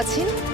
আছেন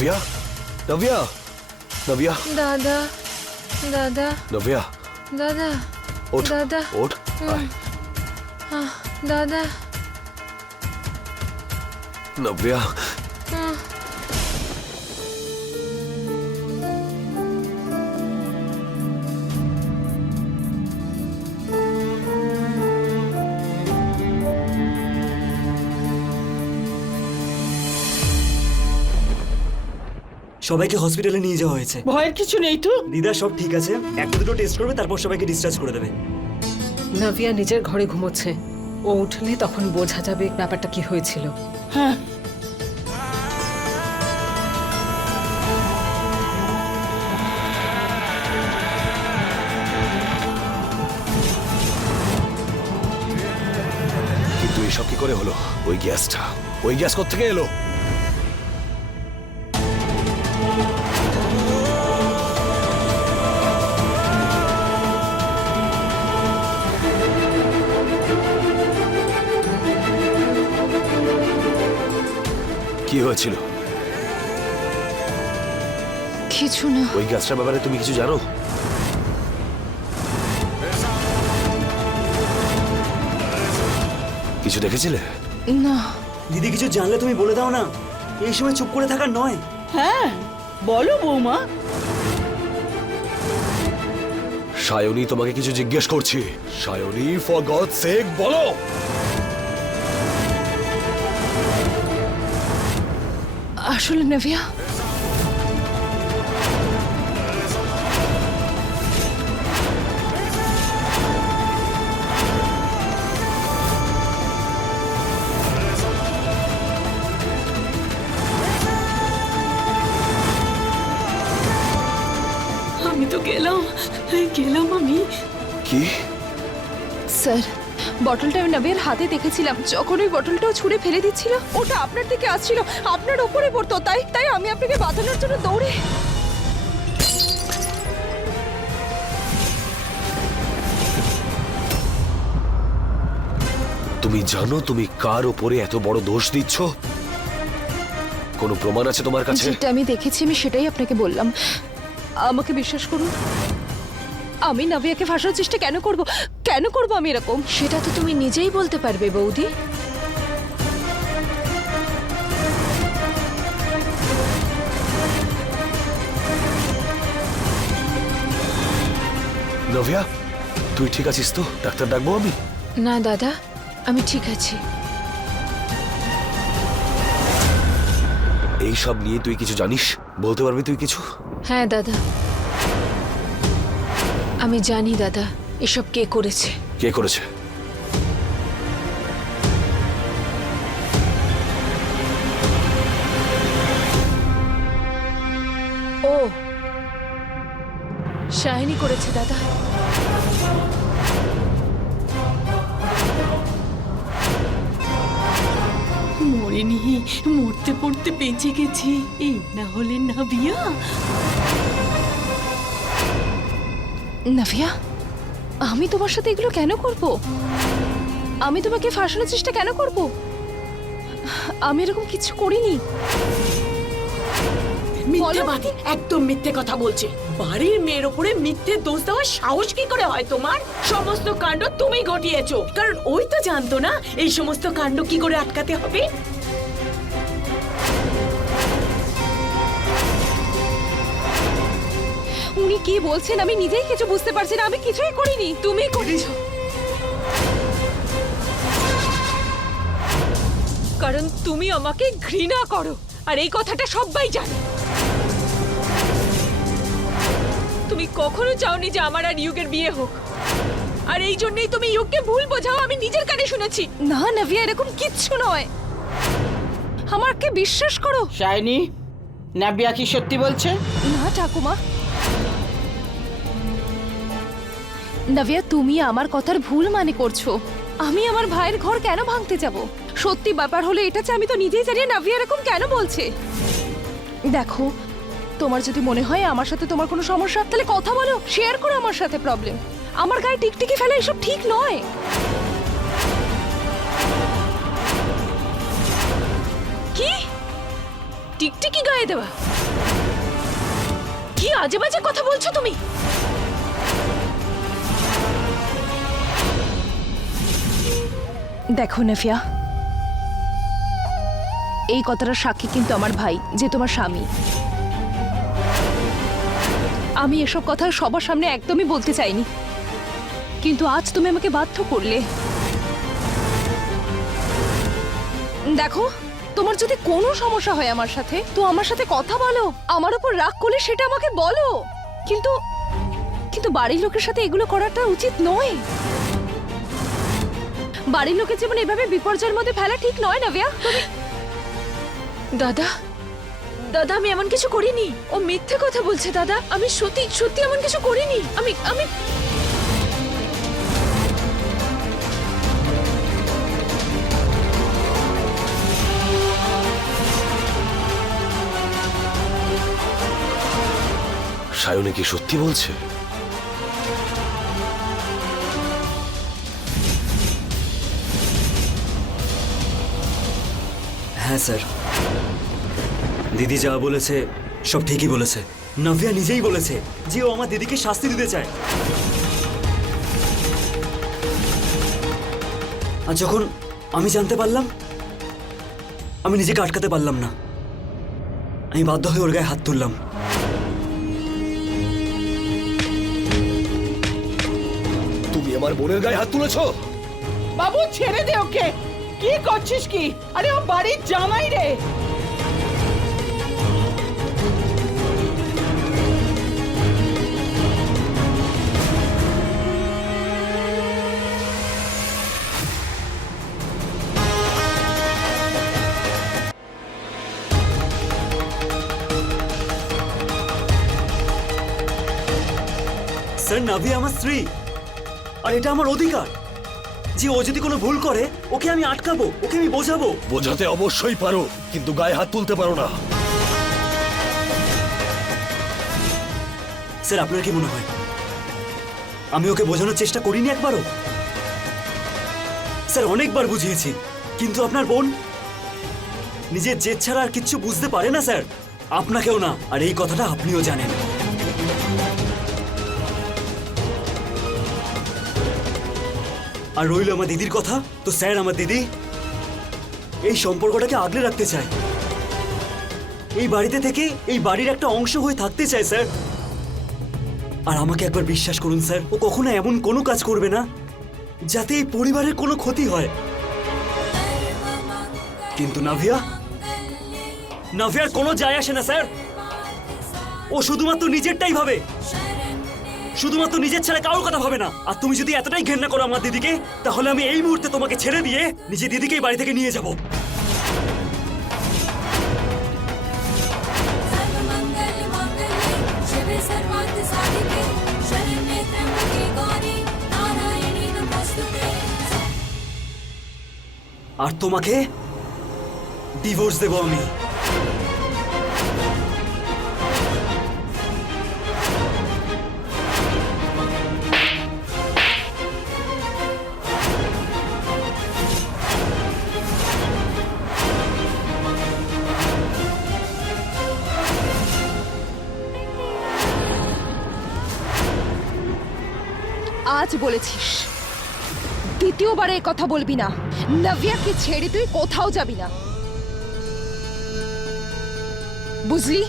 নভিয়া নভিয়া নভিয়া দাদা দাদা নভিয়া দাদা ওঠ দাদা ওঠ আয় আহ, দাদা নভিয়া সবাইকে হসপিটালে নিয়ে যাওয়া হয়েছে। ভয়ের কিছু নেই তো? দিদা সব ঠিক আছে। একটা দুটো টেস্ট করবে তারপর সবাইকে ডিসচার্জ করে দেবে। নাভিয়া নিজের ঘরে ঘুমোচ্ছে। ও উঠলে তখন বোঝা যাবে ব্যাপারটা কি হয়েছিল। হ্যাঁ। কিন্তু এসব কি করে হলো? ওই গ্যাসটা। ওই গ্যাস থেকে এলো? হয়েছিল। কিছু না। ওই গ্যাসটার ব্যাপারে তুমি কিছু জানো? কিছু দেখেছিলে? না। দিদি কিছু জানলে তুমি বলে দাও না। এই সময় চুপ করে থাকার নয়। হ্যাঁ বলো বৌমা। সায়নী তোমাকে কিছু জিজ্ঞেস করছি। সায়নী ফর গড সেক বলো। আসলে নেভিয়া? বটলটা আমি নভিয়ার হাতে দেখেছিলাম। যখন ওই বটলটাও ছুঁড়ে ফেলে দিচ্ছিল ওটা আপনার দিকে আসছিল। আপনার ওপরে পড়তো তাই তাই আমি আপনাকে বাঁধানোর জন্য দৌড়ে। তুমি জানো তুমি কার ওপরে এত বড় দোষ দিচ্ছ? কোনো প্রমাণ আছে তোমার কাছে? যেটা আমি দেখেছি আমি সেটাই আপনাকে বললাম। আমাকে বিশ্বাস করুন। আমি নাভিয়াকে ফাঁসানোর চেষ্টা কেন করব? কেন করব আমি এরকম? সেটা তো তুমি নিজেই বলতে পারবে বৌদি। নভিয়া তুই ঠিক আছিস তো? ডাক্তার ডাকবো আমি? না দাদা আমি ঠিক আছি। এই সব নিয়ে তুই কিছু জানিস? বলতে পারবি তুই কিছু? হ্যাঁ দাদা। আমি জানি দাদা এসব কে করেছে। কে করেছে? ও শাইনি করেছে দাদা। মরিনি মরতে পড়তে বেঁচে গেছি। এই না হলে না বিয়া। নাভিয়া আমি তোমার সাথে এগুলো কেন করব? আমি তোমাকে ফাঁসানোর চেষ্টা কেন করব? আমি এরকম কিছু করিনি। মিথ্যেবাদী একদম মিথ্যে কথা বলছে। বাড়ির মেয়ের ওপরে মিথ্যে দোষ দেওয়ার সাহস কি করে হয় তোমার? সমস্ত কাণ্ড তুমি ঘটিয়েছো। কারণ ওই তো জানতো না এই সমস্ত কাণ্ড কি করে আটকাতে হবে? কি বলছেন? আমি নিজেই কিছু বুঝতে পারছি না। আমি কিছুই করিনি। তুমি করেছ। কারণ তুমি আমাকে ঘৃণা করো। আর এই কথাটা সবাই জানে। তুমি কখনো চাওনি যে আমার আর ইউকের বিয়ে হোক। আর এই জন্যই তুমি ইউককে ভুল বোঝাও। আমি নিজের কানে শুনেছি। না নাভিয়া এরকম কিচ্ছু নয়। আমাকে বিশ্বাস করো। শাইনি নাবিয়া কি সত্যি বলছে? না ঠাকুমা। নাভিয়া, তুমি আমার কথার ভুল মানে করছ। আমি আমার ভাইয়ের ঘর কেন ভাঙতে যাব? সত্যি ব্যাপার হলো এটা যে আমি তো নিজেই জানি নাভিয়া এরকম কেন বলছে? দেখো, তোমার যদি মনে হয় আমার সাথে তোমার কোনো সমস্যা, তাহলে কথা বলো শেয়ার করো আমার সাথে প্রবলেম আমার গায়ে টিকটিকি ফেলা এসব ঠিক নয়। কি? টিকটিকি গায়ে দেওয়া? কি আজে বাজে কথা বলছো তুমি? দেখো, নেফিয়া। এই কথাটার সাক্ষী কিন্তু আমার ভাই, যে তোমার স্বামী। আমি এসব কথা সবার সামনে একদমই বলতে চাইনি। কিন্তু আজ তুমি আমাকে বাধ্য করলে। দেখো, তোমার যদি কোনো সমস্যা হয় আমার সাথে, তো আমার সাথে কথা বলো। আমার উপর রাগ করলে সেটা আমাকে বলো। কিন্তু কিন্তু বাড়ির লোকের সাথে এগুলো করাটা উচিত নয়। বাড়ির লোকের জীবন এভাবে বিপর্যয়ের মধ্যে ফেলা ঠিক নয় না ভিয়া দাদা দাদা, আমি এমন কিছু করিনি। ও মিথ্যে কথা বলছে, দাদা। আমি সত্যি সত্যি এমন কিছু করিনি। আমি আমি সায়নী কি সত্যি বলছে? হ্যাঁ স্যার। দিদি যা বলেছে সব ঠিকই বলেছে। নাভিয়া নিজেই বলেছে যে ও আমার দিদিকে শাস্তি দিতে চায়। আর যখন আমি জানতে পারলাম আমি নিজেকে আটকাতে পারলাম না। আমি বাধ্য হয়ে ওর গায়ে হাত তুললাম। তুমি আমার বোনের গায়ে হাত তুলেছ? বাবু ছেড়ে দে ওকে। কি করছিস কি? আরে, ও বাড়ির জামাই রে। স্যার নাভিয়া আমার স্ত্রী। আর এটা আমার অধিকার। যে ও যদি কোনো ভুল করে ওকে আমি আটকাবো ওকে আমি বোঝাবো। বোঝাতে অবশ্যই পারো কিন্তু গায়ে হাত তুলতে পারো না। স্যার আপনার কি মনে হয়? আমি ওকে বোঝানোর চেষ্টা করিনি একবারও? স্যার অনেকবার বুঝিয়েছি কিন্তু আপনার বোন নিজের জেদ ছাড়া আর কিচ্ছু বুঝতে পারে না স্যার। আপনাকেও না আর এই কথাটা আপনিও জানেন। আর রইল আমার দিদির কথা? তো স্যার, আমার দিদি, এই সম্পর্কটাকে আগলে রাখতে চায়। এই বাড়িতে থেকে এই বাড়ির একটা অংশ হয়ে থাকতে চায়, স্যার। আর আমাকে একবার বিশ্বাস করুন, স্যার, ও কখনো এমন কোনো কাজ করবে না, যাতে এই পরিবারের কোনো ক্ষতি হয়। কিন্তু নাভিয়া, নাভিয়ার কোনো যায় আসে না, স্যার। ও শুধুমাত্র নিজেরটাই ভাবে। শুধুমাত্র নিজের ছেলে কারোর কথা ভাবে না। আর তুমি যদি এতটাই ঘেন্না করো আমার দিদিকে, তাহলে আমি এই মুহূর্তে তোমাকে ছেড়ে দিয়ে নিজে দিদিকেই বাড়ি থেকে নিয়ে যাব। আর তোমাকে ডিভোর্স দেবো আমি। আজ বলেছিস। দ্বিতীয়বার কথা বলবি না। নভিয়াকে ছেড়ে তুই কোথাও যাবি না। বুঝলি?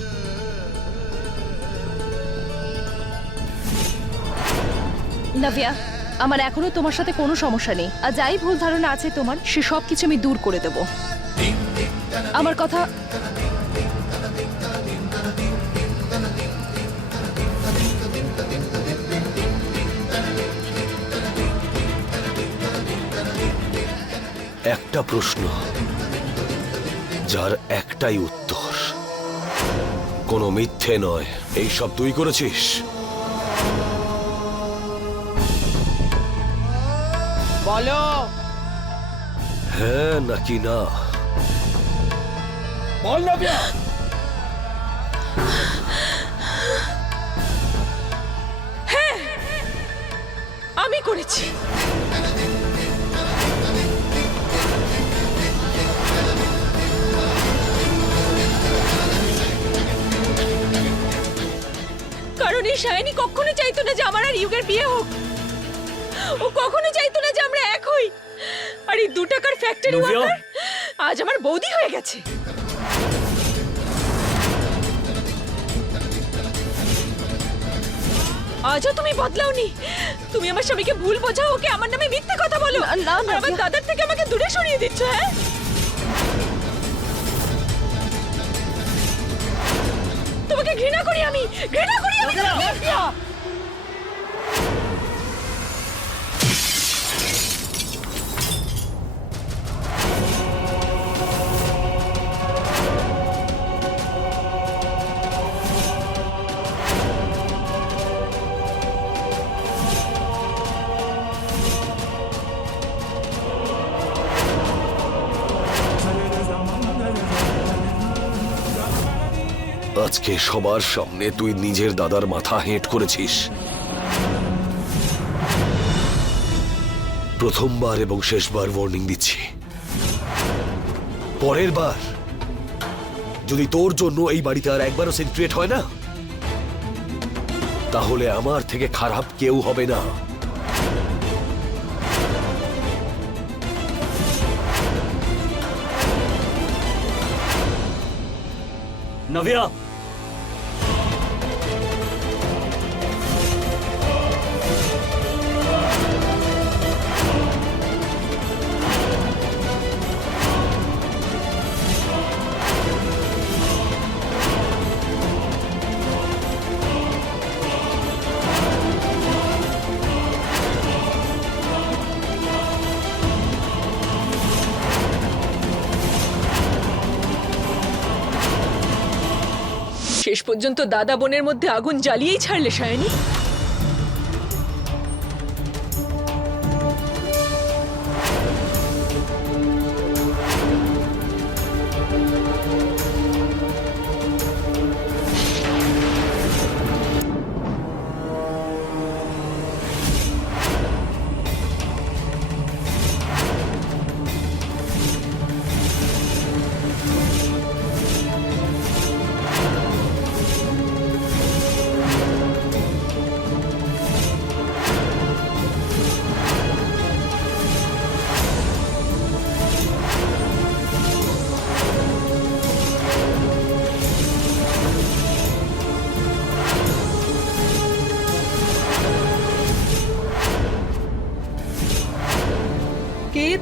নভিয়া, আমার এখনও তোমার সাথে কোনো সমস্যা নেই। আর যাই ভুল ধারণা আছে তোমার, সে সব কিছু আমি দূর করে দেব। আমার কথা একটা প্রশ্ন যার একটাই উত্তর। কোনো মিথ্যে নয়। এই সব তুই করেছিস? বলো। হ্যাঁ নাকি না? বল নাভিয়া আমি করেছি। কারণ এই শায়নি কখনো চাইতো না যে আমার আর ইউগের বিয়ে হোক। ও কখনো চাইতো না যে আমরা এক হই। আর এই দু টাকার ফ্যাক্টরি ওয়ার্কার আজ আমার বৌদি হয়ে গেছে। আজও তুমি বদলাওনি। তুমি আমার স্বামীকে ভুল বোঝাও ওকে আমার নামে মিথ্যে কথা বলো। না, না, আর আমার দাদার থেকে আমাকে দূরে সরিয়ে দিচ্ছ হ্যাঁ? তোমাকে ঘৃণা করি আমি ঘৃণা করি আমি তোমাকে। আজকে সবার সামনে তুই নিজের দাদার মাথা হেঁট করেছিস। প্রথমবার এবং শেষবার ওয়ার্নিং দিচ্ছি। পরের বার, যদি তোর জন্য এই বাড়িতে আর একবারও সিন ক্রিয়েট হয় না, তাহলে আমার থেকে খারাপ কেউ হবে না। নাভিয়া পর্যন্ত দাদা বোনের মধ্যে আগুন জ্বালিয়েই ছাড়লে সায়নী।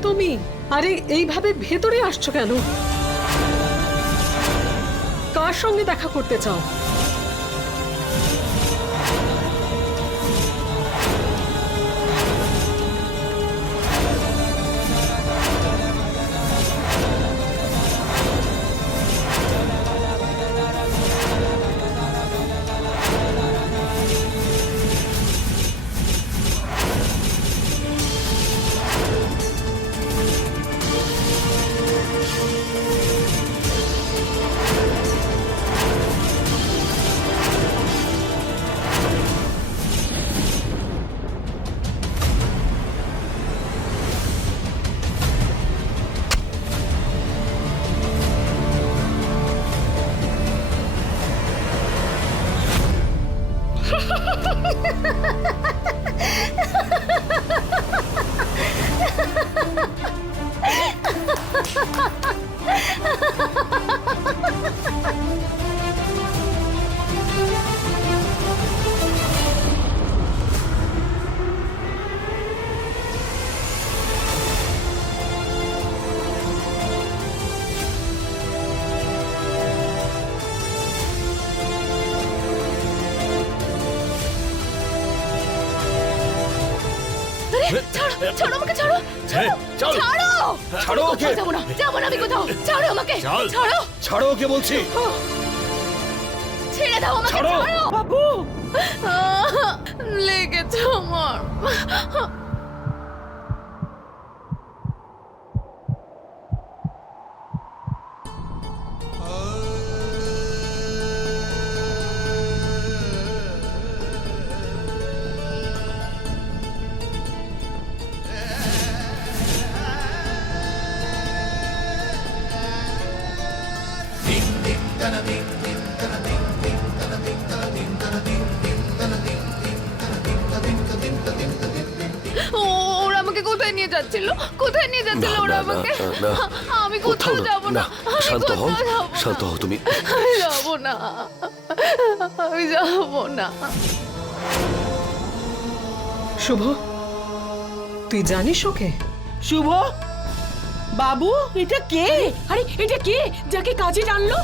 তুমি? আরে এইভাবে ভেতরে আসছো কেন? কার সঙ্গে দেখা করতে চাও? ছাড়ো আমাকে ছাড়ো। ছাড়ো ওকে বলছি। ছেড়ে দাও আমাকে ছাড়ো। ছাড়ো। বাবু। লেগেছে আমার। কোথায় নিয়ে যাচ্ছিল ওরা আমাকে? আমি কোথাও যাব না শান্ত হও। শান্ত হও তুমি। আমি যাব না। আমি যাব না। শুভ তুই জানিস ওকে? শুভ? বাবু এটা কে? আরে এটা কে? যাকে কাজে টানলো?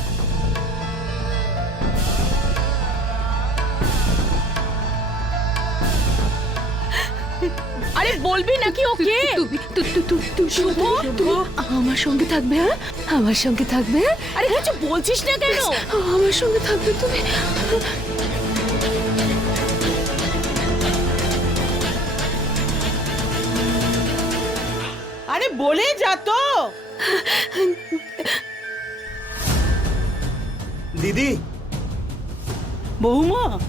বলবি নাকি ও কে তুমি তু- তু- তু- তু- শুভ আমার সঙ্গে থাকবে হ্যাঁ? আমার সঙ্গে থাকবে। আরে কিছু বলছিস না কেন? আমার সঙ্গে থাকবে তুমি। আরে বলে যা তো। দিদি। বৌমা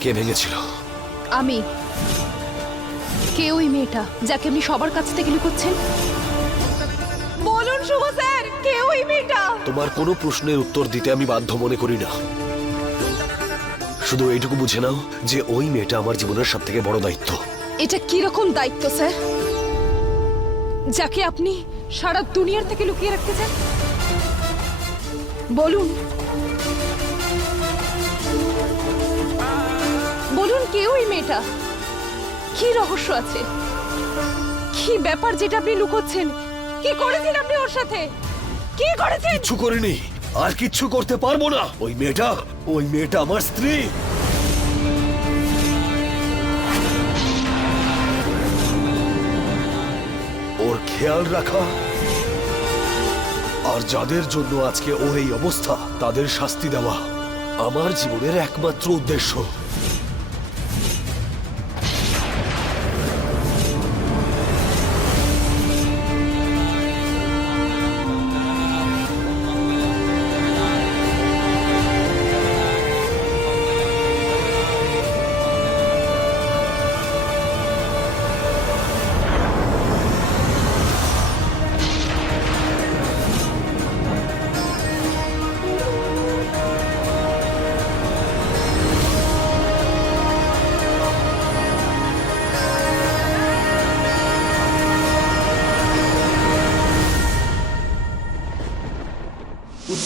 কে ভেঙেছিল। আমি। কে ওই মেয়েটা যাকে আপনি সবার কাছ থেকে লুকোচ্ছেন? বলুন শুভ স্যার কে ওই মেয়েটা? তোমার কোনো প্রশ্নের উত্তর দিতে আমি বাধ্য মনে করি না। শুধু এইটুকু বুঝে নাও যে ওই মেয়েটা আমার জীবনের সব থেকে বড় দায়িত্ব। এটা কি রকম দায়িত্ব স্যার? যাকে আপনি সারা দুনিয়ার থেকে লুকিয়ে রাখতে চান? বলুন। কে ওই মেয়েটা? কি রহস্য আছে? কি ব্যাপার যেটা আপনি লুকোচ্ছেন? কি করেছেন আপনি ওর সাথে? কি করেছেন? কিচ্ছু করিনি। আর কিচ্ছু করতে পারব না। ওই মেয়েটা ওই মেয়েটা আমার স্ত্রী। ওর খেয়াল রাখা। আর যাদের জন্য আজকে ওর এই অবস্থা, তাদের শাস্তি দেওয়া আমার জীবনের একমাত্র উদ্দেশ্য।